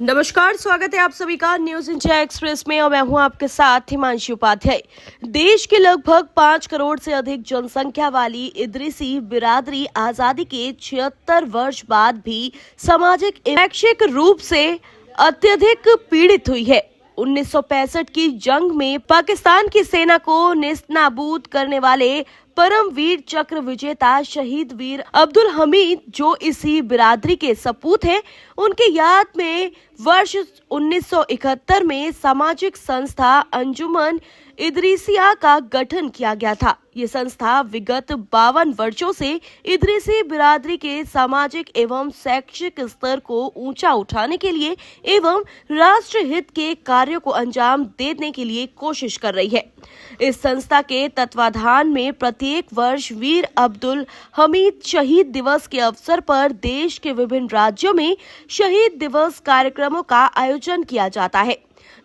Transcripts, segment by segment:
नमस्कार, स्वागत है आप सभी का न्यूज इंडिया एक्सप्रेस में और मैं हूं आपके साथ हिमांशी उपाध्याय। देश के लगभग 5 करोड़ से अधिक जनसंख्या वाली इदरीसी बिरादरी आजादी के 76 वर्ष बाद भी सामाजिक शैक्षिक रूप से अत्यधिक पीड़ित हुई है। 1965 की जंग में पाकिस्तान की सेना को नेस्तनाबूद करने वाले परमवीर चक्र विजेता शहीद वीर अब्दुल हमीद जो इसी बिरादरी के सपूत हैं, उनके याद में वर्ष 1971 में सामाजिक संस्था अंजुमन इदरीसिया का गठन किया गया था। ये संस्था विगत 52 वर्षों से इदरीसी बिरादरी के सामाजिक एवं शैक्षिक स्तर को ऊंचा उठाने के लिए एवं राष्ट्र हित के कार्यों को अंजाम देने के लिए कोशिश कर रही है। इस संस्था के तत्वाधान में प्रत्येक वर्ष वीर अब्दुल हमीद शहीद दिवस के अवसर पर देश के विभिन्न राज्यों में शहीद दिवस कार्यक्रमों का आयोजन किया जाता है,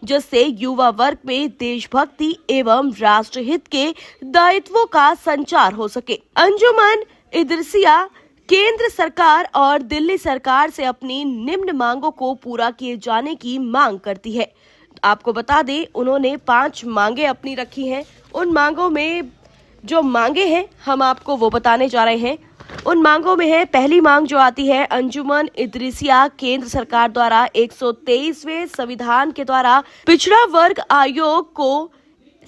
जिससे युवा वर्ग में देशभक्ति एवं राष्ट्रहित के दायित्वों का संचार हो सके। अंजुमन इदरीसिया केंद्र सरकार और दिल्ली सरकार से अपनी निम्न मांगों को पूरा किए जाने की मांग करती है। आपको बता दें, उन्होंने 5 मांगे अपनी रखी हैं। उन मांगों में जो मांगे हैं हम आपको वो बताने जा रहे हैं। उन मांगों में है, पहली मांग जो आती है, अंजुमन इदरीसिया केंद्र सरकार द्वारा 123वें संविधान के द्वारा पिछड़ा वर्ग आयोग को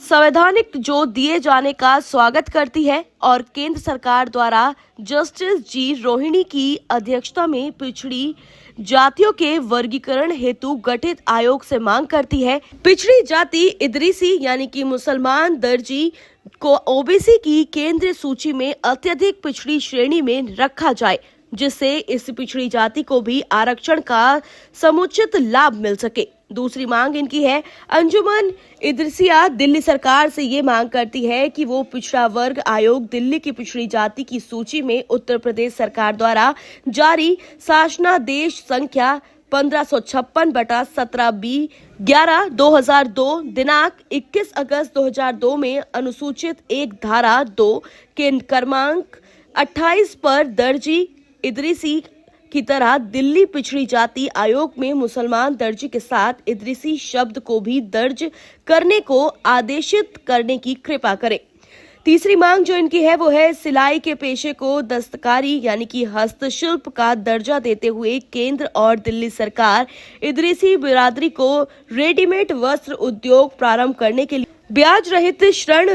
संवैधानिक जो दिए जाने का स्वागत करती है और केंद्र सरकार द्वारा जस्टिस जी रोहिणी की अध्यक्षता में पिछड़ी जातियों के वर्गीकरण हेतु गठित आयोग से मांग करती है। पिछड़ी जाति इदरीसी यानी कि मुसलमान दर्जी को ओबीसी की केंद्रीय सूची में अत्यधिक पिछड़ी श्रेणी में रखा जाए, जिससे इस पिछड़ी जाति को भी आरक्षण का समुचित लाभ मिल सके। दूसरी मांग इनकी है, अंजुमन इदरीसिया दिल्ली सरकार से ये मांग करती है कि वो पिछड़ा वर्ग आयोग दिल्ली की पिछड़ी जाति की सूची में उत्तर प्रदेश सरकार द्वारा जारी शासनादेश संख्या 1556/17B/11/2002 दिनांक 21 अगस्त 2002 में अनुसूचित 1 धारा 2 के क्रमांक 28 पर दर्जी इदरीसी की तरह दिल्ली पिछड़ी जाति आयोग में मुसलमान दर्जी के साथ इदरीसी शब्द को भी दर्ज करने को आदेशित करने की कृपा करें। तीसरी मांग जो इनकी है वो है, सिलाई के पेशे को दस्तकारी यानी कि हस्तशिल्प का दर्जा देते हुए केंद्र और दिल्ली सरकार इदरीसी बिरादरी को रेडीमेड वस्त्र उद्योग प्रारंभ करने के लिए ब्याज रहित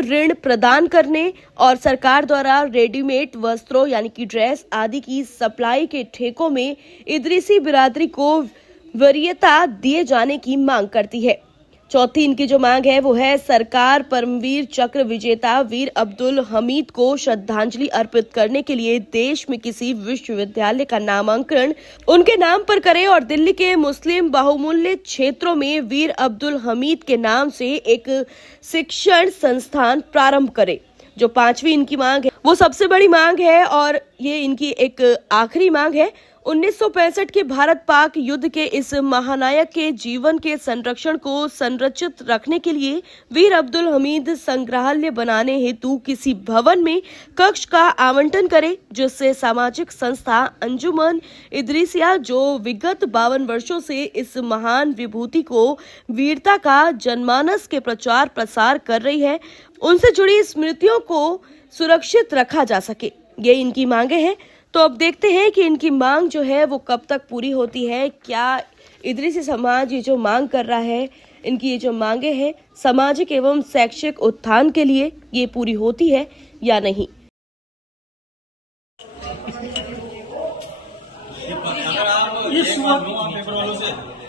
ऋण प्रदान करने और सरकार द्वारा रेडीमेड वस्त्रों यानी कि ड्रेस आदि की सप्लाई के ठेकों में इदरीसी बिरादरी को वरीयता दिए जाने की मांग करती है। चौथी इनकी जो मांग है वो है, सरकार परमवीर चक्र विजेता वीर अब्दुल हमीद को श्रद्धांजलि अर्पित करने के लिए देश में किसी विश्वविद्यालय का नामांकन उनके नाम पर करे और दिल्ली के मुस्लिम बहुमूल्य क्षेत्रों में वीर अब्दुल हमीद के नाम से एक शिक्षण संस्थान प्रारंभ करे। जो 5वीं इनकी मांग है वो सबसे बड़ी मांग है और ये इनकी एक आखिरी मांग है। 1965 के भारत पाक युद्ध के इस महानायक के जीवन के संरक्षण को संरक्षित रखने के लिए वीर अब्दुल हमीद संग्रहालय बनाने हेतु किसी भवन में कक्ष का आवंटन करे, जिससे सामाजिक संस्था अंजुमन इदरीसिया जो विगत 52 वर्षों से इस महान विभूति को वीरता का जनमानस के प्रचार प्रसार कर रही है, उनसे जुड़ी स्मृतियों को सुरक्षित रखा जा सके। ये इनकी मांगे हैं। तो अब देखते हैं कि इनकी मांग जो है वो कब तक पूरी होती है। क्या इदरीसी समाज ये जो मांग कर रहा है, इनकी ये जो मांगे हैं सामाजिक एवं शैक्षिक उत्थान के लिए, ये पूरी होती है या नहीं।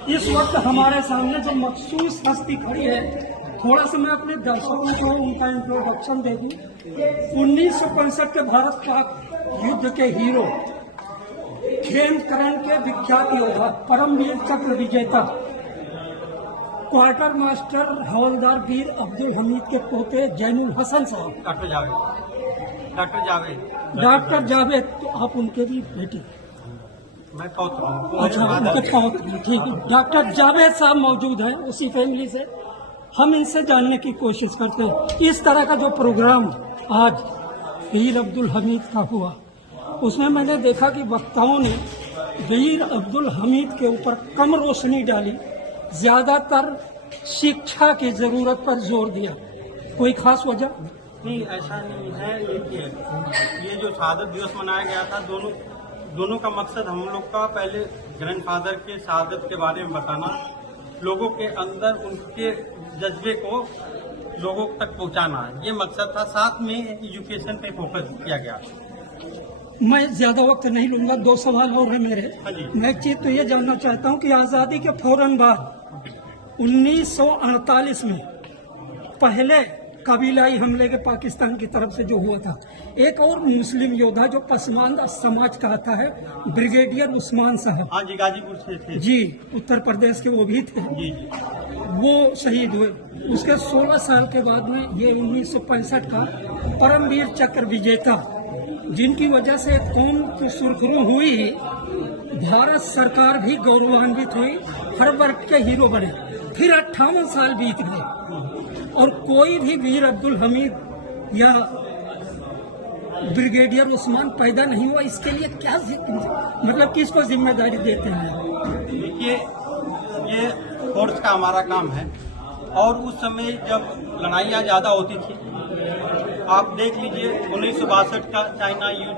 इस वक्त हमारे सामने जो मखसूस हस्ती खड़ी है, थोड़ा सा मैं अपने दर्शकों को उनका इंट्रोडक्शन दे दूं। 1965 के भारत पाक युद्ध के हीरो, खेमकरण के विख्यात योद्धा, परमवीर चक्र विजेता, क्वार्टर मास्टर हवलदार वीर अब्दुल हमीद के पोते जैनुल हसन साहब, डॉक्टर जावेद। तो आप उनके भी बेटी? मैं पौत्र हूं। अच्छा, उनके पौत्र, ठीक है। डॉक्टर जावेद साहब मौजूद हैं उसी फैमिली से। हम इनसे जानने की कोशिश करते हैं। इस तरह का जो प्रोग्राम आज वीर अब्दुल हमीद का हुआ, उसमें मैंने देखा कि वक्ताओं ने वीर अब्दुल हमीद के ऊपर कम रोशनी डाली, ज्यादातर शिक्षा की जरूरत पर जोर दिया। कोई खास वजह? नहीं, ऐसा नहीं है। ये जो शहादत दिवस मनाया गया था, दोनों का मकसद हम लोग का पहले ग्रैंडफादर के शहादत के बारे में बताना, लोगों के अंदर उनके जज्बे को लोगों तक पहुंचाना, ये मकसद था। साथ में एजुकेशन पे फोकस किया गया। मैं ज्यादा वक्त नहीं लूंगा, 2 सवाल और है मेरे। हाँ जी। मैं एक चीज तो ये जानना चाहता हूँ कि आजादी के फौरन बाद 1948 में पहले कबीलाई हमले के पाकिस्तान की तरफ से जो हुआ था, एक और मुस्लिम योद्धा जो पसमानदा समाज का आता है, ब्रिगेडियर उस्मान साहब। हाँ जी, गाजीपुर से थे जी, उत्तर प्रदेश के वो भी थे। जी। वो शहीद हुए। उसके 16 साल के बाद में ये 1965 का परमवीर चक्र विजेता, जिनकी वजह से कौम की सुरखरू हुई, भारत सरकार भी गौरवान्वित हुई, हर वर्ग के हीरो बने। फिर 58 साल बीत गए और कोई भी वीर अब्दुल हमीद या ब्रिगेडियर उस्मान पैदा नहीं हुआ। इसके लिए क्या मतलब किसको जिम्मेदारी देते हैं? देखिए, ये फोर्स का हमारा काम है और उस समय जब लड़ाइयाँ ज़्यादा होती थी, आप देख लीजिए 1962 का चाइना युद्ध,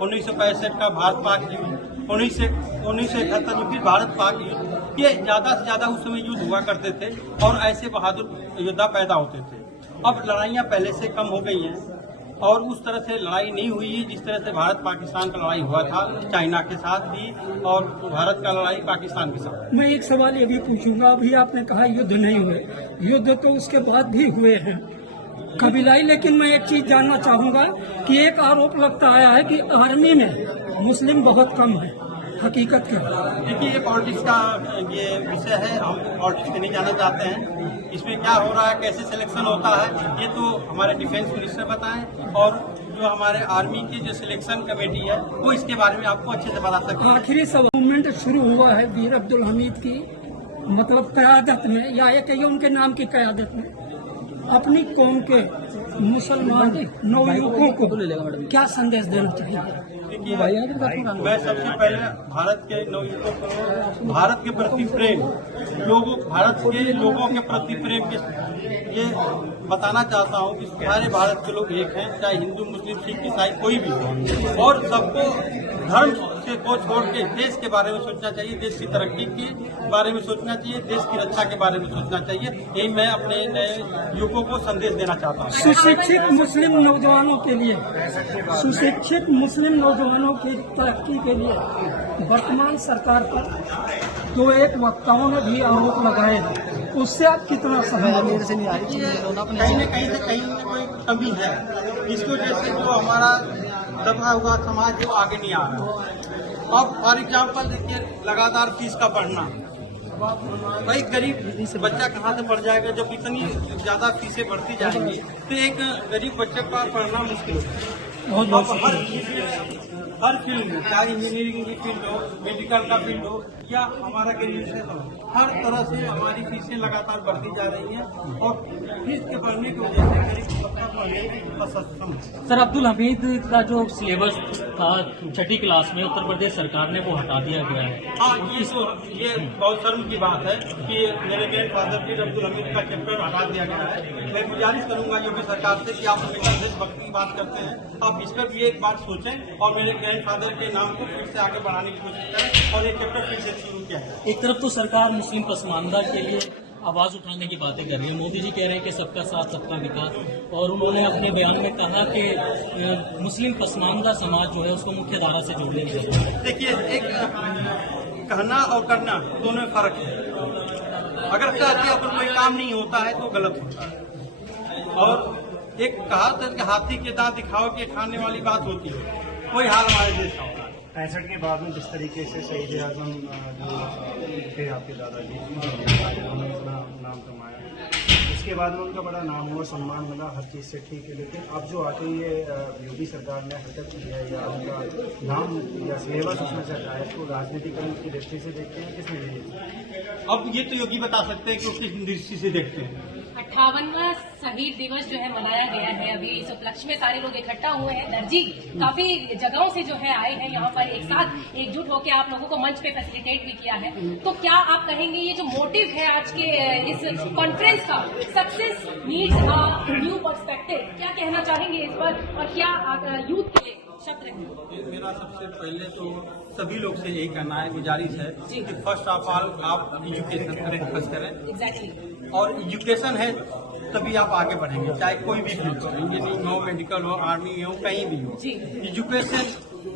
1965 का भारत पाक युद्ध, 1971 में फिर भारत पाक युद्ध, ये ज़्यादा से ज़्यादा उस समय युद्ध हुआ करते थे और ऐसे बहादुर योद्धा पैदा होते थे। अब लड़ाइयाँ पहले से कम हो गई हैं और उस तरह से लड़ाई नहीं हुई है जिस तरह से भारत पाकिस्तान का लड़ाई हुआ था, चाइना के साथ भी और भारत का लड़ाई पाकिस्तान के साथ। मैं एक सवाल ये भी पूछूंगा, अभी आपने कहा युद्ध नहीं हुए, युद्ध तो उसके बाद भी हुए हैं कबीलाई, लेकिन मैं एक चीज जानना चाहूंगा कि एक आरोप लगता आया है कि आर्मी में मुस्लिम बहुत कम है, हकीकत क्या? देखिए, ये पॉलिटिक्स का ये विषय है, हम पॉलिटिक्स में नहीं जाना चाहते हैं। इसमें क्या हो रहा है, कैसे सिलेक्शन होता है, ये तो हमारे डिफेंस मिनिस्टर बताएं और जो हमारे आर्मी की जो सिलेक्शन कमेटी है वो इसके बारे में आपको अच्छे से बता सकते हैं। आखिरी सब मूवमेंट शुरू हुआ है वीर अब्दुल हमीद की मतलब क़यादत में, या ये कहिए उनके नाम की क़यादत में, अपनी कौम के मुसलमान नवयुवकों को क्या संदेश देना चाहिए? देखिए, मैं सबसे पहले भारत के नवयुवकों को भारत के प्रति प्रेम, भारत के लोगों के प्रति प्रेम के ये बताना चाहता हूँ कि सारे भारत के लोग एक हैं, चाहे हिंदू, मुस्लिम, सिख, ईसाई कोई भी हो, और सबको धर्म से को छोड़ के देश के बारे में सोचना चाहिए, देश की तरक्की के बारे में सोचना चाहिए, देश की रक्षा के बारे में सोचना चाहिए। यही मैं अपने नए युवकों को संदेश देना चाहता हूँ। सुशिक्षित मुस्लिम नौजवानों के लिए, सुशिक्षित मुस्लिम नौजवानों की तरक्की के लिए वर्तमान सरकार पर 2-1 वक्ताओं ने भी आरोप लगाए हैं, उससे आप कितना सहमत हैं? कहीं न कहीं से कहीं कोई कमी है, जिसकी वजह से जो हमारा दबा हुआ समाज जो आगे नहीं आ रहा। अब फॉर एग्जाम्पल देखिए, लगातार फीस का बढ़ना, भाई गरीब बच्चा कहाँ से पढ़ जाएगा जब इतनी ज्यादा फीसें बढ़ती जाएंगी, तो एक गरीब बच्चे का पढ़ना मुश्किल होगा। हर फील्ड में, चाहे इंजीनियरिंग की फील्ड हो, मेडिकल का फील्ड हो या हमारा ग्रेजुएशन हो, हर तरह से हमारी फीसें लगातार बढ़ती जा रही हैं और फीस के बढ़ने की वजह से गरीब बच्चा पढ़ने में असक्षम है। सर, अब्दुल हमीद का जो सिलेबस था 6ठी क्लास में उत्तर प्रदेश सरकार ने वो हटा दिया गया है। हाँ, ये बहुत शर्म की बात है कि मेरे ग्रैंडफादर वीर अब्दुल हमीद का चैप्टर हटा दिया गया है। मैं गुजारिश करूंगा योगी सरकार से कि आप हमेशा देशभक्ति की बात करते हैं, आप इस पर भी एक बात सोचें और मेरे ग्रैंडफादर के नाम को फिर से आगे बढ़ाने की कोशिश करें और एक चैप्टर फिर से शुरू किया है। एक तरफ तो सरकार मुस्लिम पसमानदा के लिए आवाज उठाने की बातें कर रही है, मोदी जी कह रहे हैं कि सबका साथ सबका विकास, और उन्होंने अपने बयान में कहा कि मुस्लिम पसमानदा समाज जो है उसको मुख्य धारा से जोड़ने की जरूरत है। देखिए, एक कहना और करना दोनों में फर्क है। अगर कहते अगर कोई काम नहीं होता है तो गलत होता है, और एक कहावत है कि हाथी के दांत दिखाओ के खाने वाली बात होती है, कोई हाल हमारे देश का होता है। 65 के बाद में जिस तरीके से शहीद आजम जो थे आपके दादाजी, उन्होंने अपना नाम कमाया, इसके बाद में उनका बड़ा नाम हुआ, सम्मान मिला, हर चीज़ से ठीक है। लेकिन अब जो आके ये योगी सरकार ने हरकत की है या उनका नाम या सिलेबस उसमें चल रहा है, इसको राजनीतिकरण की दृष्टि से देखते हैं, किस नजरिए से? अब ये तो योगी बता सकते हैं कि वो किस दृष्टि से देखते हैं। 58वां शहीद दिवस जो है मनाया गया है। अभी इस उपलक्ष्य में सारे लोग इकट्ठा हुए हैं। दर्जी काफी जगहों से जो है आए हैं यहाँ पर एक साथ एकजुट होकर आप लोगों को मंच पे फैसिलिटेट भी किया है। तो क्या आप कहेंगे ये जो मोटिव है आज के इस कॉन्फ्रेंस का, success needs a new perspective, क्या कहना चाहेंगे इस पर और क्या यूथ के लिए शब्द रहेंगे? मेरा सबसे पहले तो सभी लोग से यही कहना है, गुजारिश है कि फर्स्ट ऑफ ऑल आप एजुकेशन पर फोकस करें। एग्जैक्टली। और एजुकेशन है तभी आप आगे बढ़ेंगे, चाहे कोई भी फील्ड हो, इंजीनियरिंग हो, मेडिकल हो, आर्मी हो, कहीं भी हो। एजुकेशन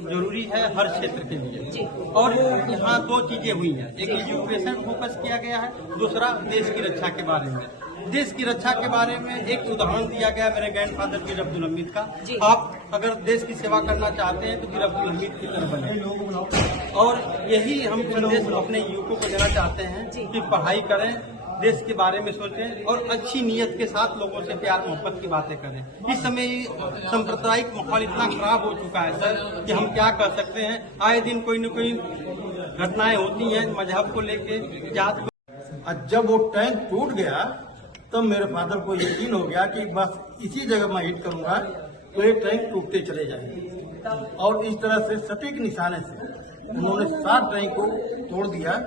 जरूरी है हर क्षेत्र के लिए। और यहाँ दो चीजें हुई हैं, एक एजुकेशन फोकस किया गया है, दूसरा देश की रक्षा के बारे में। देश की रक्षा के बारे में एक उदाहरण दिया गया मेरे ग्रैंडफादर वीर अब्दुल हमीद का। आप अगर देश की सेवा करना चाहते हैं तो वीर अब्दुल हमीद की तरह बने। और यही हम संदेश अपने युवकों को देना चाहते हैं कि पढ़ाई करें, देश के बारे में सोचें और अच्छी नीयत के साथ लोगों से प्यार मोहब्बत की बातें करें। इस समय सांप्रदायिक माहौल इतना खराब हो चुका है सर कि हम क्या कर सकते हैं। आए दिन कोई न कोई घटनाएं होती हैं मजहब को लेके, जात को। जब वो टैंक टूट गया तब मेरे फादर को यकीन हो गया कि बस इसी जगह मैं हिट करूंगा तो ये टैंक टूटते चले जाएंगे। और इस तरह से सटीक निशाने से उन्होंने 7 टैंक को तोड़ दिया।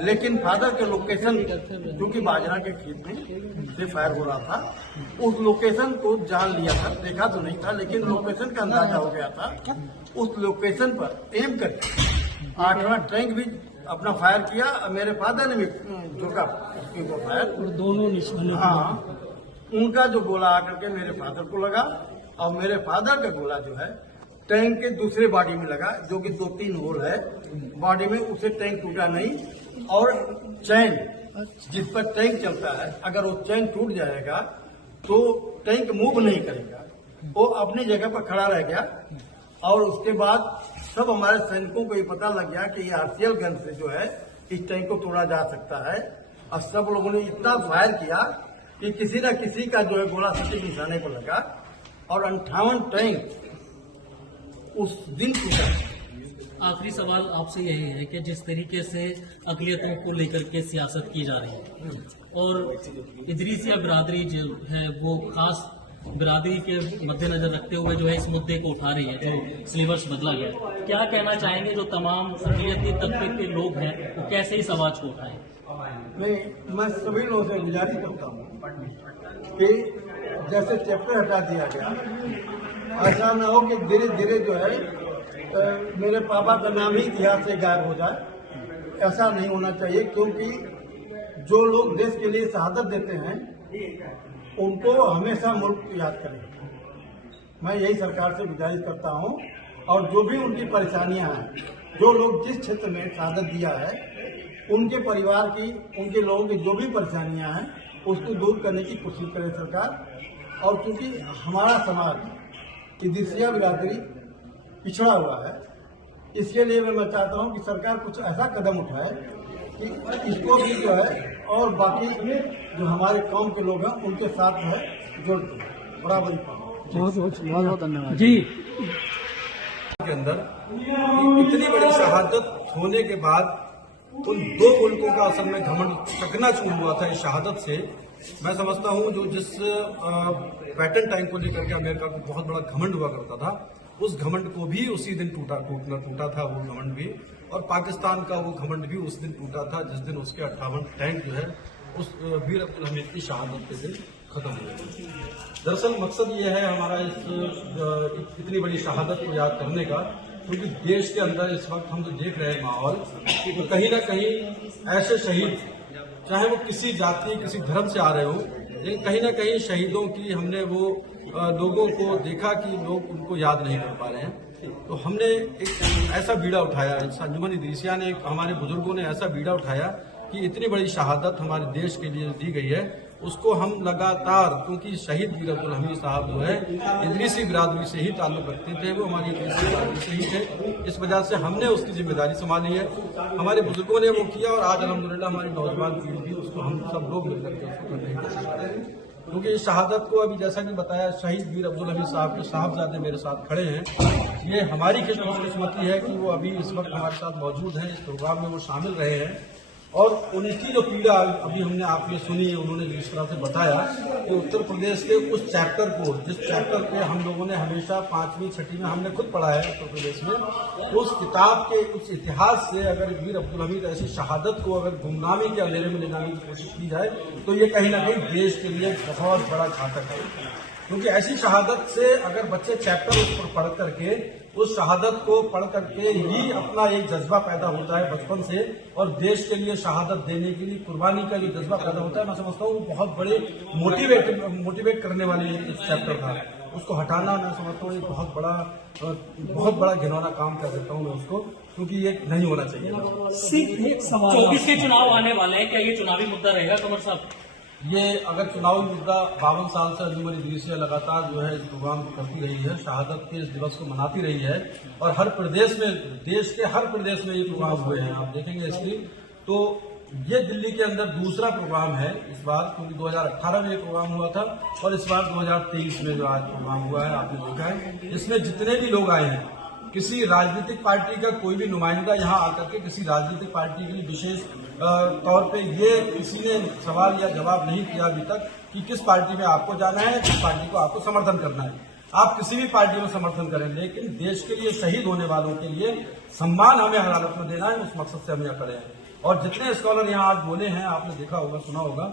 लेकिन फादर के लोकेशन, क्योंकि बाजरा के खेत में से फायर हो रहा था, उस लोकेशन को जान लिया था, देखा तो नहीं था लेकिन लोकेशन का अंदाजा हो गया था। उस लोकेशन पर एम करके 8वां टैंक भी अपना फायर किया। मेरे फादर ने भी झोंका उसको फायर, दोनों निशाने। हाँ, उनका जो गोला आकर के मेरे फादर को लगा और मेरे फादर का गोला जो है टैंक के दूसरे बॉडी में लगा, जो कि 2-3 होल है बॉडी में, उसे टैंक टूटा नहीं। और चैन जिस पर टैंक चलता है, अगर वो चैन टूट जाएगा तो टैंक मूव नहीं करेगा, वो अपनी जगह पर खड़ा रह गया। और उसके बाद सब हमारे सैनिकों को ये पता लग गया कि ये आरसीएल गन से जो है इस टैंक को तोड़ा जा सकता है। और सब लोगों ने इतना फायर किया कि किसी न किसी का जो है गोला सटीक निशाने पर लगा और 58 टैंक उस दिन टूटा। आखिरी सवाल आपसे यही है कि जिस तरीके से अक़लियतों को लेकर के सियासत की जा रही है और इदरीसिया बिरादरी जो है वो खास बिरादरी के मद्देनजर रखते हुए जो है इस मुद्दे को उठा रही है, जो सिलेबस बदला गया, क्या कहना चाहेंगे जो तमाम अक़लियती तबके के लोग हैं वो कैसे इस आवाज को उठाएं? मैं सभी लोगों से गुजारिश करता हूँ कि जैसे चैप्टर हटा दिया गया, ऐसा न हो कि धीरे धीरे जो है मेरे पापा का नाम ही इतिहास से गायब हो जाए। ऐसा नहीं होना चाहिए, क्योंकि जो लोग देश के लिए शहादत देते हैं उनको हमेशा मुल्क याद करें। मैं यही सरकार से गुजारिश करता हूं। और जो भी उनकी परेशानियां हैं, जो लोग जिस क्षेत्र में शहादत दिया है, उनके परिवार की, उनके लोगों की जो भी परेशानियां हैं उसको दूर करने की कोशिश करे सरकार। और क्योंकि हमारा समाज इदरीसिया बिरादरी पिछड़ा हुआ है, इसके लिए मैं चाहता हूं कि सरकार कुछ ऐसा कदम उठाए कि इसको भी जो है और बाकी जो हमारे कौम के लोग हैं उनके साथ है जोड़ के बराबरी पाए। बहुत धन्यवाद जी। के अंदर इतनी बड़ी शहादत होने के बाद उन 2 मुल्कों का असल में घमंड चकनाचूर हुआ था इस शहादत से। मैं समझता हूं जो जिस पैटर्न टाइम को लेकर के अमेरिका को बहुत बड़ा घमंड हुआ करता था, उस घमंड को भी उसी दिन टूटा था वो घमंड भी। और पाकिस्तान का वो घमंड भी उस दिन टूटा था जिस दिन उसके 58 टैंक जो है उस वीर अब्दुल हमीद की शहादत के दिन खत्म हुए। दरअसल मकसद ये है हमारा इतनी बड़ी शहादत को याद करने का, क्योंकि देश के अंदर इस वक्त हम जो देख रहे हैं माहौल, तो कहीं ना कहीं ऐसे शहीद, चाहे वो किसी जाति किसी धर्म से आ रहे हो, लेकिन कहीं ना कहीं शहीदों की हमने वो लोगों को देखा कि लोग उनको याद नहीं कर पा रहे हैं। तो हमने एक ऐसा बीड़ा उठाया, अंजुमन इदरीसिया ने, हमारे बुजुर्गों ने ऐसा बीड़ा उठाया कि इतनी बड़ी शहादत हमारे देश के लिए दी गई है, उसको हम लगातार, क्योंकि शहीद वीर अब्दुल हमीद साहब जो है इदरीसी बिरादरी से ही ताल्लुक रखते थे, वो हमारी इदरीसी बिरादरी से ही थे, इस वजह से हमने उसकी जिम्मेदारी संभाली है। हमारे बुजुर्गों ने वो किया और आज अल्हम्दुलिल्लाह हमारी नौजवान पीढ़ी भी उसको, हम सब लोग मिलकर के उसको करने की कोशिश कर रहे हैं। क्योंकि इस शहादत को अभी जैसा कि बताया, शहीद वीर अब्दुल हमीद साहब के साहबजादे मेरे साथ खड़े हैं। ये हमारी खुशकिस्मती है कि वो अभी इस वक्त हमारे साथ मौजूद हैं, इस प्रोग्राम में वो शामिल रहे हैं। और उनकी जो पीड़ा अभी हमने आप ये सुनी, उन्होंने जिस तरह से बताया कि उत्तर प्रदेश के उस चैप्टर को, जिस चैप्टर पे हम लोगों ने हमेशा 5वीं 6वीं में हमने खुद पढ़ा है उत्तर प्रदेश में, उस किताब के उस इतिहास से अगर वीर अब्दुल हमीद ऐसी शहादत को अगर गुमनामी के अंधेरे में ले जाने की कोशिश की जाए तो ये कहीं ना कहीं देश के लिए बहुत बड़ा घातक है। क्योंकि ऐसी शहादत से अगर बच्चे चैप्टर उस पर पढ़ करके, उस शहादत को पढ़ करके ही अपना एक जज्बा पैदा होता है बचपन से, और देश के लिए शहादत देने के लिए कुर्बानी का जो जज्बा पैदा होता है, मैं समझता हूँ वो बहुत बड़े मोटिवेट करने वाली चैप्टर था। उसको हटाना मैं समझता हूँ बहुत बड़ा घिनौना काम कर देता हूँ मैं उसको, क्योंकि ये नहीं होना चाहिए। सिर्फ एक सवाल, 24 के चुनाव आने वाले हैं, क्या ये चुनावी मुद्दा रहेगा कमर साहब? ये अगर चुनावी मुद्दा 52 साल से अंजुमन इदरीसिया लगातार जो है इस प्रोग्राम को करती रही है, शहादत के इस दिवस को मनाती रही है, और हर प्रदेश में, देश के हर प्रदेश में ये प्रोग्राम हुए हैं, आप देखेंगे इसकी। तो ये दिल्ली के अंदर दूसरा प्रोग्राम है इस बार, क्योंकि 2018 में ये प्रोग्राम हुआ था और इस बार 2023 में जो आज प्रोग्राम हुआ है आपने देखा है। इसमें जितने भी लोग आए हैं, किसी राजनीतिक पार्टी का कोई भी नुमाइंदा यहाँ आकर के किसी राजनीतिक पार्टी के लिए विशेष तौर पे ये किसी ने सवाल या जवाब नहीं किया अभी तक कि किस पार्टी में आपको जाना है, किस पार्टी को आपको समर्थन करना है। आप किसी भी पार्टी में समर्थन करें, लेकिन देश के लिए शहीद होने वालों के लिए सम्मान हमें हर हालत में देना है, उस मकसद से हम यहाँ खड़े हैं। और जितने स्कॉलर यहाँ आज बोले हैं, आपने देखा होगा, सुना होगा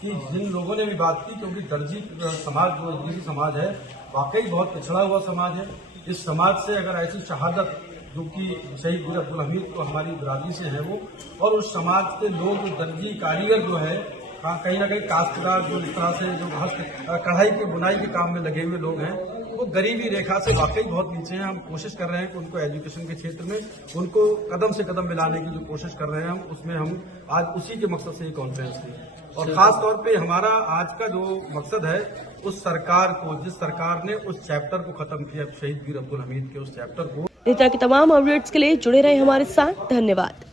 कि जिन लोगों ने भी बात की, क्योंकि दर्जी समाज जो इदरीसी समाज है वाकई बहुत पिछड़ा हुआ समाज है। इस समाज से अगर ऐसी शहादत, जो कि शहीद वीर अब्दुल हमीद को हमारी बिरादरी से है वो, और उस समाज के लोग, दर्जी कारीगर जो है, कहीं ना कहीं काश्तकार जो इस तरह से जो कढ़ाई के बुनाई के काम में लगे हुए लोग हैं, वो गरीबी रेखा से वाकई बहुत नीचे हैं। हम कोशिश कर रहे हैं कि उनको एजुकेशन के क्षेत्र में उनको कदम से कदम मिलाने की जो कोशिश कर रहे हैं हम, उसमें हम आज उसी के मकसद से ये कॉन्फ्रेंस की। और खास तौर पे हमारा आज का जो मकसद है, उस सरकार को, जिस सरकार ने उस चैप्टर को खत्म किया, शहीद वीर अब्दुल हमीद के उस चैप्टर को। नेता के तमाम अपडेट्स के लिए जुड़े रहे हमारे साथ। धन्यवाद।